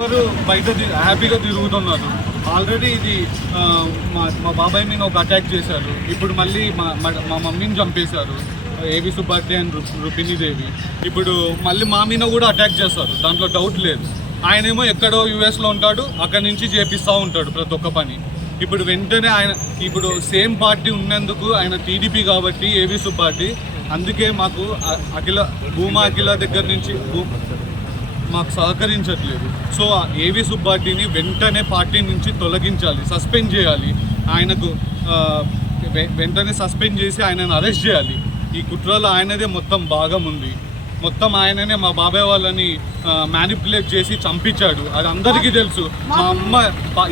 ఎవరు బయట హ్యాపీగా తిరుగుతున్నారు. ఆల్రెడీ ఇది మా మా బాబాయ్ మీద ఒక అటాక్ చేశారు. ఇప్పుడు మళ్ళీ మా మా- మా మమ్మీని చంపేశారు. ఏవి సుబ్బాటి అండ్ రు- దేవి ఇప్పుడు మళ్ళీ మా మీద కూడా అటాక్ చేస్తారు దాంట్లో డౌట్ లేదు. ఆయనేమో ఎక్కడో యుఎస్లో ఉంటాడు అక్కడి నుంచి చేపిస్తూ ఉంటాడు ప్రతి ఒక్క పని. ఇప్పుడు వెంటనే ఆయన ఇప్పుడు సేమ్ పార్టీ ఉన్నందుకు ఆయన టీడీపీ కాబట్టి ఏవి సుబ్బాటి అందుకే మాకు అఖిల భూమా అఖిల దగ్గర నుంచి భూ మాకు సహకరించట్లేదు. సో ఆ ఏవి సుబ్బాటిని వెంటనే పార్టీ నుంచి తొలగించాలి సస్పెండ్ చేయాలి. ఆయనకు వెంటనే సస్పెండ్ చేసి ఆయనను అరెస్ట్ చేయాలి. ఈ కుట్రలో ఆయనదే మొత్తం భాగం ఉంది. మొత్తం ఆయననే మా బాబాయ్ వాళ్ళని మ్యానిపులేట్ చేసి చంపించాడు. అది అందరికీ తెలుసు. మా అమ్మ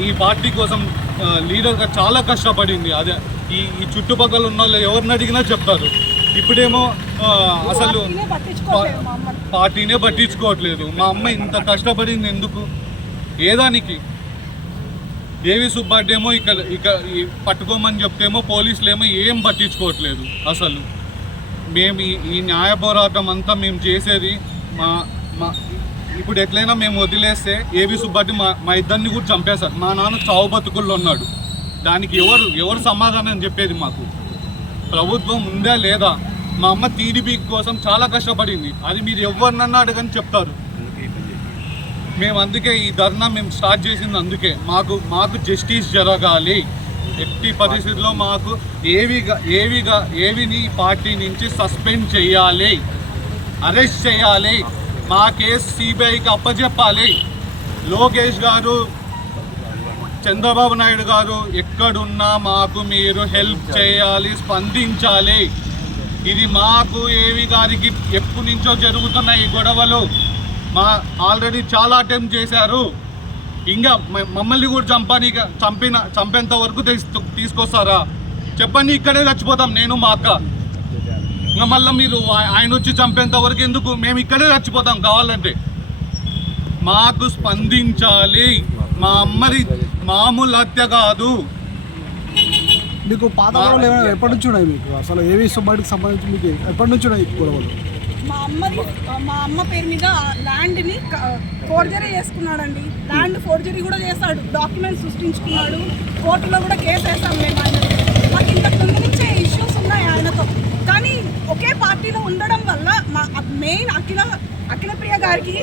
ఈ పార్టీ కోసం లీడర్గా చాలా కష్టపడింది. అదే ఈ ఈ చుట్టుపక్కల ఉన్న వాళ్ళు ఎవరిని అడిగినా చెప్తారు. ఇప్పుడేమో అసలు పార్టీనే పట్టించుకోవట్లేదు. మా అమ్మ ఇంత కష్టపడింది ఎందుకు? ఏదానికి? ఏవి సుబ్బాటి ఇక ఇక పట్టుకోమని చెప్తేమో పోలీసులేమో ఏం పట్టించుకోవట్లేదు అసలు. మేము ఈ- ఈ న్యాయ పోరాటం అంతా మేము చేసేది మా మా ఇప్పుడు ఎట్లయినా మేము వదిలేస్తే ఏవి సుబ్బాటి మా మా ఇద్దరిని కూడా చంపేశారు మా నాన్న చావు బతుకుల్లో ఉన్నాడు. దానికి ఎవరు ఎవరు సమాధానం చెప్పేది మాకు? ప్రభుత్వం ఉందా లేదా? మా అమ్మ టీడీపీ కోసం చాలా కష్టపడింది. అది మీరు ఎవరినన్నా అడగని చెప్తారు. మేము అందుకే ఈ ధర్నా మేము స్టార్ట్ చేసింది అందుకే. మాకు మాకు జస్టిస్ జరగాలి. ఎట్టి పరిస్థితుల్లో మాకు ఏవిగా ఏవిగా ఏవిని పార్టీ నుంచి సస్పెండ్ చేయాలి. అరెస్ట్ చేయాలి. మా కేసు సిబిఐకి అప్పచెప్పాలి లోకేష్ గారు చంద్రబాబు నాయుడు గారు ఎక్కడున్నా మాకు మీరు హెల్ప్ చేయాలి స్పందించాలి. ఇది మాకు ఏవి గారికి ఎప్పటి నుంచో జరుగుతున్న ఈ గొడవలు. మా ఆల్రెడీ చాలా అటెంప్ట్ చేశారు. ఇంకా మమ్మల్ని కూడా చంపని చంపిన చంపేంత వరకు తీసు- తీసుకొస్తారా? చెప్పండి ఇక్కడే చచ్చిపోతాం నేను మా అక్క. ఇంకా మళ్ళీ మీరు ఆయన వచ్చి చంపేంత వరకు ఎందుకు? మేము ఇక్కడే చచ్చిపోతాం కావాలంటే. మాకు స్పందించాలి. మా అమ్మది మామూలు హత్య కాదు. మీకు పాత గొడవలు ఏమైనా ఎప్పటి నుంచి ఉన్నాయి మీకు? అసలు ఏవి సుబ్బాటికి సంబంధించి మీకు ఎప్పటి నుంచి ఉన్నాయి గొడవలు? మా అమ్మది మా అమ్మ పేరు మీద ల్యాండ్ని ఫోర్జరీ చేసుకున్నాడండి. ల్యాండ్ ఫోర్జరీ కూడా చేశాడు. డాక్యుమెంట్స్ సృష్టించుకున్నాడు. కోర్టులో కూడా కేసు వేసాం మేము ఆయన. మాకు ఇంతకు ముందు నుంచే ఇష్యూస్ ఉన్నాయి ఆయనతో. కానీ ఒకే పార్టీలో ఉండడం వల్ల మా మెయిన్ అఖిల అఖిల ప్రియ గారికి